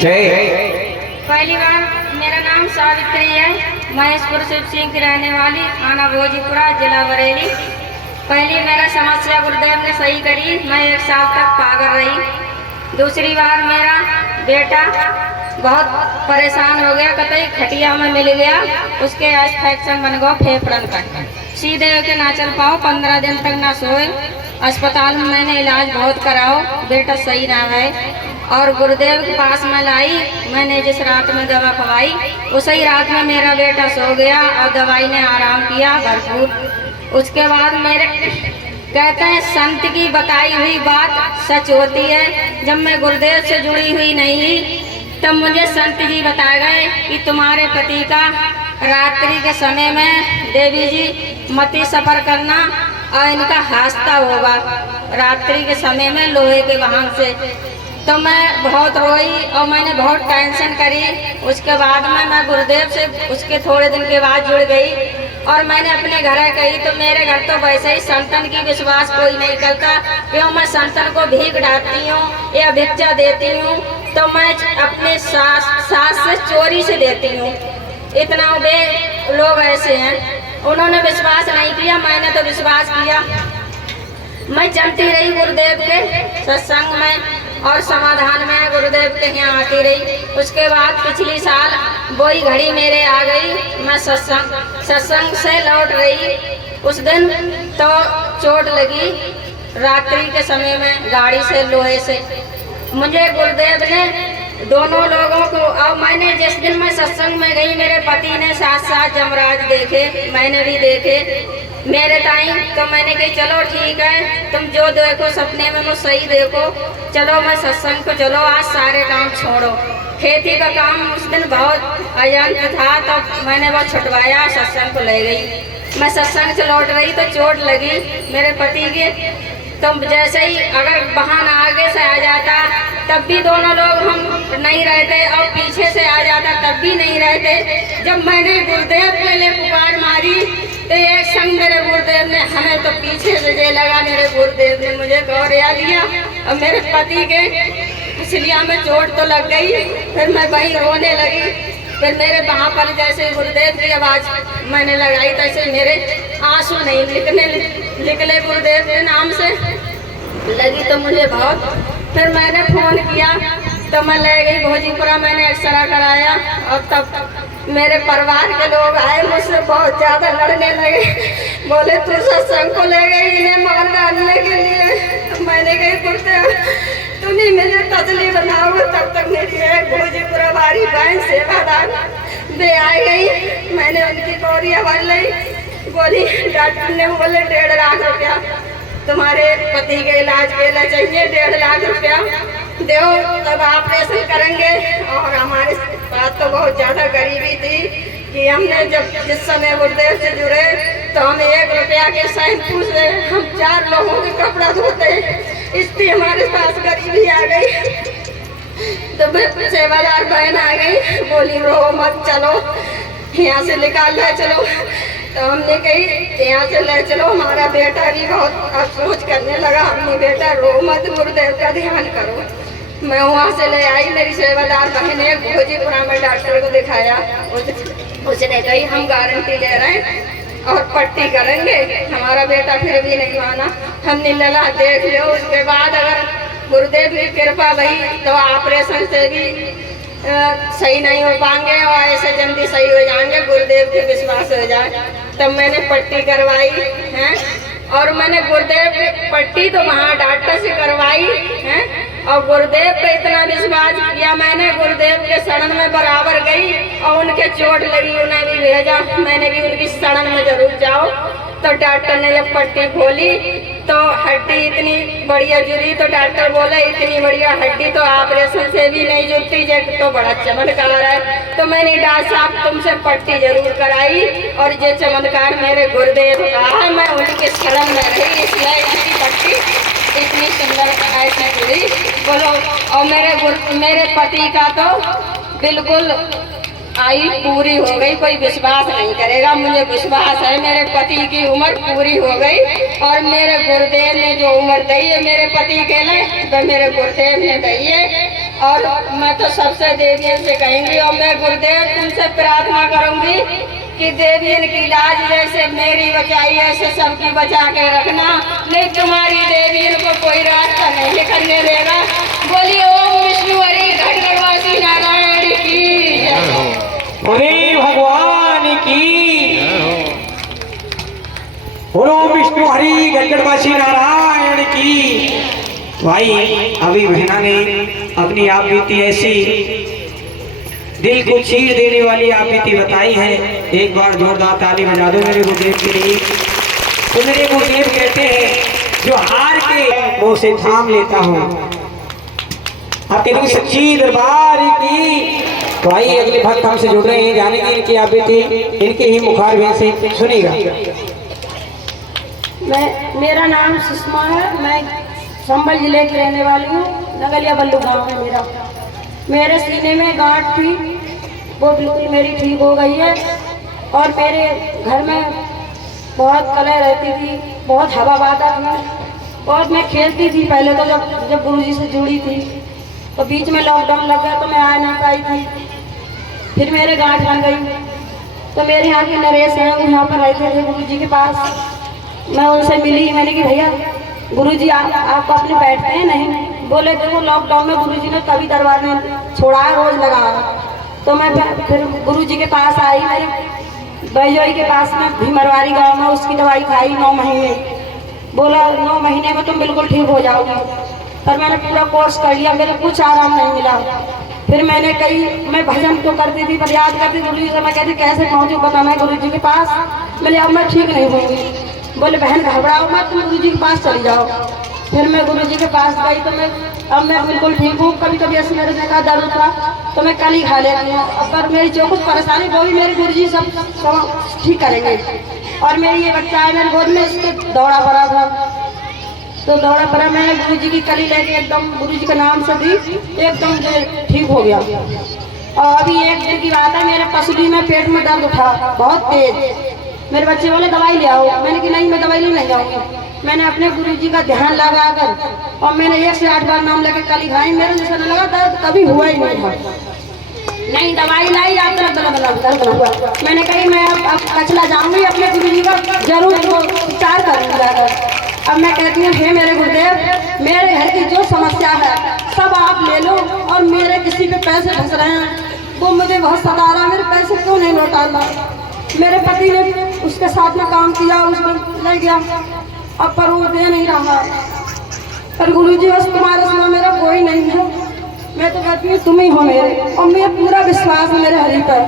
जय। पहली बार मेरा नाम सावित्री है। महेशपुर शिव सिंह की रहने वाली, थाना भोजीपुरा, जिला बरेली। पहली मेरा समस्या गुरुदेव ने सही करी, मैं 1 साल तक पागल रही। दूसरी बार मेरा बेटा बहुत परेशान हो गया, कतई खटिया में मिल गया, उसके इन्फेक्शन बन गया फेफड़न का, सीधे होके ना चल पाओ, 15 दिन तक ना सोए। अस्पताल में मैंने इलाज बहुत कराओ, बेटा सही ना है। और गुरुदेव के पास में लाई, मैंने जिस रात में दवा खवाई उसी रात में मेरा बेटा सो गया और दवाई ने आराम किया भरपूर। उसके बाद मेरे कहते हैं संत की बताई हुई बात सच होती है। जब मैं गुरुदेव से जुड़ी हुई नहीं तब मुझे संत जी बताए गए कि तुम्हारे पति का रात्रि के समय में देवी जी मती सफर करना और इनका हादसा होगा रात्रि के समय में लोहे के वाहन से। तो मैं बहुत रोई और मैंने बहुत टेंशन करी। उसके बाद में मैं गुरुदेव से उसके थोड़े दिन के बाद जुड़ गई और मैंने अपने घर कही। तो मेरे घर तो वैसे ही संतन की विश्वास कोई नहीं करता, क्यों मैं संतन को भीख डालती हूँ या भिक्षा देती हूँ तो मैं अपने सास से चोरी से देती हूँ। इतना वे लोग ऐसे हैं, उन्होंने विश्वास नहीं किया, मैंने तो विश्वास किया। मैं चलती रही गुरुदेव के सत्संग में और समाधान में गुरुदेव के यहाँ आती रही। उसके बाद पिछली साल वही घड़ी मेरे आ गई, मैं सत्संग से लौट रही। उस दिन तो चोट लगी रात्रि के समय में गाड़ी से, लोहे से। मुझे गुरुदेव ने दोनों लोगों को, और मैंने जिस दिन मैं सत्संग में गई मेरे पति ने 7 जमराज देखे, मैंने भी देखे मेरे ताई। तो मैंने कही चलो ठीक है, तुम जो देखो सपने में वो सही देखो, चलो मैं सत्संग को चलो, आज सारे काम छोड़ो। खेती का काम उस दिन बहुत अयंत था तो मैंने वो छुटवाया, सत्संग को ले गई। मैं सत्संग से लौट रही तो चोट लगी मेरे पति के। तो जैसे ही अगर बहाना आगे से आ जाता तब भी दोनों लोग हम नहीं रहते, और पीछे से आ जाता तब भी नहीं रहते। जब मैंने गुरुदेव के लिए पुकार मारी तो एक संग मेरे गुरुदेव ने, हमें तो पीछे से जे लगा, मेरे गुरुदेव ने मुझे गौरिया लिया और मेरे पति के इसलिए में चोट तो लग गई। फिर मैं वहीं रोने लगी। फिर मेरे वहाँ पर जैसे गुरुदेव की आवाज़ मैंने लगाई तैसे मेरे आंसू नहीं निकले गुरुदेव के नाम से। लगी तो मुझे बहुत। फिर मैंने फ़ोन किया तो मैं ले गई भोजीपुरा, मैंने एक्सरा कराया और तब मेरे परिवार के लोग आए, मुझसे बहुत ज़्यादा लड़ने लगे। बोले तू सत्संग को ले गई इन्हें मार डालने के लिए। मैंने कही गुरुदेव तुम ही मुझे तसली बनाओगे, तब तक मेरी एक भोजीपुरा वाली बहन सेवादार वे आ गई। मैंने उनकी गौरिया भर ली। बोली डॉक्टर ने बोले 1.5 लाख रुपया तुम्हारे पति के इलाज के लिए चाहिए, 1.5 लाख रुपया दो तब ऑपरेशन करेंगे। और हमारे पास तो बहुत ज़्यादा गरीबी थी कि हमने जब जिस समय गुरुदेव से जुड़े तो हम 1 रुपया के शैम्पू से हम 4 लोगों के कपड़ा धोते, इसलिए हमारे पास गरीबी आ गई। तो सेवादार बहन आ गई, बोली रो मत, चलो यहाँ से निकाल ले चलो। तो हमने कही यहाँ से ले चलो, हमारा बेटा भी बहुत अफसोस करने लगा। हमने बेटा रो मत, गुरुदेव का ध्यान करो। मैं वहाँ से ले आई, मेरी सेवादार बहन एक भोजीपुरा में डॉक्टर को दिखाया। उसने कही हम गारंटी ले रहे हैं और पट्टी करेंगे। हमारा बेटा फिर भी नहीं माना। हमने लला देख लो, उसके बाद अगर गुरुदेव की कृपा भई तो ऑपरेशन से भी सही नहीं हो पाएंगे और ऐसे जल्दी सही हो जाएंगे, गुरुदेव के विश्वास हो जाए। तब मैंने पट्टी करवाई है और मैंने गुरुदेव की पट्टी तो वहाँ डॉक्टर से करवाई है और गुरुदेव पे इतना विश्वास किया मैंने। गुरुदेव के शरण में बराबर गई और उनके चोट लगी, उन्हें भी भेजा। मैंने भी उनकी शरण में जरूर जाओ। तो डॉक्टर ने जब पट्टी खोली तो हड्डी इतनी बढ़िया जुड़ी, तो डॉक्टर बोले इतनी बढ़िया हड्डी तो ऑपरेशन से भी नहीं जुड़ती, जब तो बड़ा चमत्कार है। तो मैंने डॉक्टर साहब तुमसे पट्टी जरूर कराई और ये चमत्कार मेरे गुरुदेव का है, मैं उनके शरण में रही, इसलिए इनकी पट्टी इतनी सुंदर ऐसे जुड़ी। बोलो, और मेरे पति का तो बिल्कुल आई पूरी हो गई, कोई विश्वास नहीं करेगा। मुझे विश्वास है मेरे पति की उम्र पूरी हो गई और मेरे गुरुदेव ने जो उम्र दी है मेरे पति के लिए, वह मेरे गुरुदेव ने दी है। और मैं तो सबसे देवियों से कहेंगी और मैं गुरुदेव तुमसे प्रार्थना करूंगी कि देवियन की लाज जैसे मेरी बचाई ऐसे सबकी बचा के रखना, नहीं तुम्हारी देवियन को कोई रास्ता नहीं निकलने देगा। बोलिए ओम विष्णु हरि घटगढ़वासी नारायण की, बोले भगवान की, बोलो विष्णु हरि गढ़गढ़वासी नारायण की। भाई अभी बहना ने अपनी आप बीती ऐसी दिल को चीर देने वाली आप बीती बताई है। एक बार जोरदार ताली बजा दो मेरे गुरुदेव के लिए। तो मेरे गुरुदेव कहते हैं जो हार के वो से थाम लेता हूँ, आपके दिल सच्ची दरबार की। तो आइए अगले भक्त हमसे जुड़ रहे हैं, जानेंगे इनकी आप बीती, इनके ही मुखारबिंद से सुनिएगा। मेरा नाम सुषमा है, मैं संभल जिले की रहने वाली हूँ। नगलिया बल्लू गांव है मेरा। मेरे सीने में गांठ थी, वो बिल्कुल मेरी ठीक हो गई है। और मेरे घर में बहुत कलह रहती थी, बहुत हवा बादा थी। और मैं खेलती थी पहले तो, जब गुरुजी से जुड़ी थी। तो बीच में लॉकडाउन लग गया तो मैं आ नहीं पाई थी। फिर मेरे गांठ बन गई। तो मेरे यहाँ के नरेश हैं, वो यहाँ पर रहते थे गुरुजी के पास। मैं उनसे मिली, मैंने कि भैया गुरुजी आप अपने बैठते हैं? नहीं। बोले देखो लॉकडाउन में गुरुजी ने कभी दरबार में छोड़ा, रोज लगा। तो मैं फिर गुरुजी के पास आई, मेरे बैजोई के पास में भीमरवारी गांव में। उसकी दवाई खाई 9 महीने। बोला 9 महीने में तुम बिल्कुल ठीक हो जाओगी। पर मैंने पूरा कोर्स कर लिया, मेरे कुछ आराम नहीं मिला। फिर मैंने मैं भजन तो करती थी पर याद करती गुरुजी से। मैं कहती कैसे पहुँचूँ पता नहीं गुरुजी के पास। मैंने अब मैं ठीक नहीं होंगी। बोले बहन घबराओ मत, तुम गुरुजी के पास चली जाओ। फिर मैं गुरुजी के पास गई तो अब मैं बिल्कुल ठीक हूँ। कभी कभी ऐसे मेरे का दर्द था तो मैं कल ही खा लेती हूँ। अब पर मेरी जो कुछ परेशानी वो भी मेरे गुरुजी सब ठीक करेंगे। और मेरी ये बच्चा है मेरे गोद में, इसके दौड़ा पड़ा था। तो दौड़ा पड़ा मैंने गुरुजी की कली लेके एकदम गुरुजी के नाम से दी, एकदम ठीक हो गया। और अभी एक दिन की बात है, मेरे पसली में पेट में दर्द उठा बहुत तेज। मेरे बच्चे बोले दवाई ले आओ। मैंने कि नहीं मैं दवाई नहीं जाऊंगी। मैंने अपने गुरुजी का ध्यान लगाकर और मैंने 1 से 8 बार नाम लेकर कली खाई। मेरे जैसा लगा दर्द कभी हुआ ही नहीं था। नहीं दवाई लाई, आप दर्द हुआ। मैंने कही मैं अब कचला जाऊंगी, अपने गुरुजी का जरूर उपचार करूंगी। अब मैं कहती हूँ हे मेरे गुरुदेव, मेरे घर की जो समस्या है सब आप ले लो। और मेरे किसी पे पैसे फंस रहे हैं, वो मुझे बहुत सता रहा है। मेरे पैसे क्यों नहीं लौटा? मेरे पति ने उसके साथ में काम किया, उसको ले गया, अब पर वो दे नहीं रहा। पर गुरुजी बस तुम्हारे सिवा मेरा कोई नहीं है। मैं तो कहती हूँ तुम ही हो मेरे, और मेरा पूरा विश्वास है मेरे हरि पर।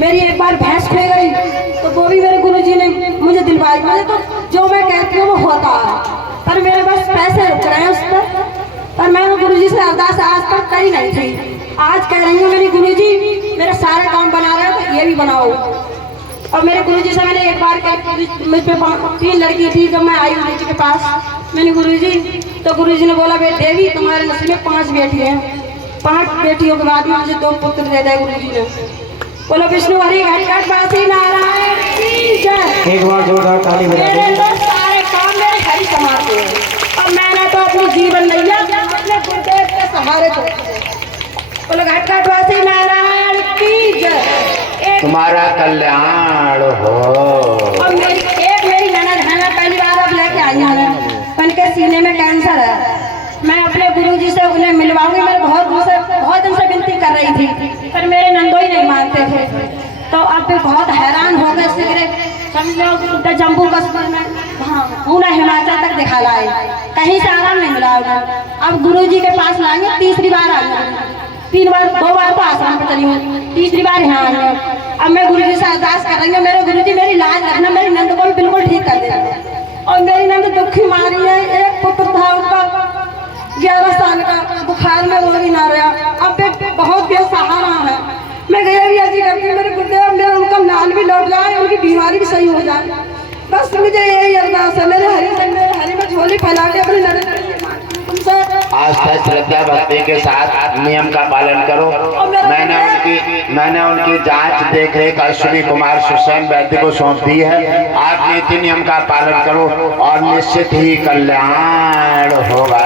मेरी एक बार भैंस खो गई तो वो भी मेरे गुरुजी ने मुझे दिलवाई। मुझे तो जो मैं कहती हूँ वो होता है, पर मेरे बस पैसे रुक रहे हैं उस पर मैंने गुरुजी से अरदास आज तक करी नहीं थी। आज कह रही हूँ मेरी गुरुजी मेरे सारे काम बना रहे हैं तो ये भी बनाओ। और मेरे गुरुजी से मैंने एक बार मुझ पे 3 लड़की थी जब मैं आई गुरुजी के पास। मैंने गुरुजी तो गुरुजी ने बोला बेटी देवी तुम्हारे नसीब में 5 बेटी हैं। 5 बेटियों के बाद में मुझे 2 पुत्र दे दिए गुरुजी ने। बोलो विष्णु हरि घटगढ़वासी नारायण की जय। एक बार जोरदार ताली बजा दो। मेरे तो सारे काम मेरे हरि समाते हैं और मैंने तो अपनी जीवन नैया अपने गुरुदेव के सहारे छोड़ी। बोलो घटगढ़वासी नारायण की जय। तुम्हारा कल्याण हो। और मेरी ननद है ना, पहली बार अब लेके आई है, उनके सीने में कैंसर है। मैं अपने गुरुजी से उन्हें मिलवाऊंगी। मैं बहुत दिन से विनती कर रही थी पर मेरे नंदोई नहीं मानते थे। तो अब बहुत हैरान हो गए। सिगरे समझ लो जम्मू कश्मीर में, हाँ पूरा हिमाचल तक दिखा लाए, कहीं से आराम नहीं मिला उन्हें। अब गुरुजी के पास लाएंगे, तीसरी बार आएंगे। 2 बार तो आश्रम पे चली हूँ, तीसरी बार यहाँ आई हूँ। अब मैं गुरुजी से अरदास कर रही हूँ मेरे गुरुजी मेरी लाज रखना, मेरी नंद को भी बिल्कुल ठीक कर देना। और मेरी नंद दुखी मारी है। एक पुत्र था उनका 11 साल का, बुखार में वो भी ना रहा। अब एक बहुत बेसहारा है। मैं गया भी ऐसी करती हूँ मेरे गुरुदेव मेरा उनका लाल भी लौट जाए, उनकी बीमारी भी सही हो जाए। बस मुझे यही अरदास है। मेरे हरि में झोली फैला के अपनी नजर आस्था श्रद्धा भक्ति के साथ नियम का पालन करो। मैंने उनकी जांच देख रेख अश्विनी कुमार सुसैन वैद्य को सौंप दी है। आप नीति नियम का पालन करो और निश्चित ही कल्याण होगा।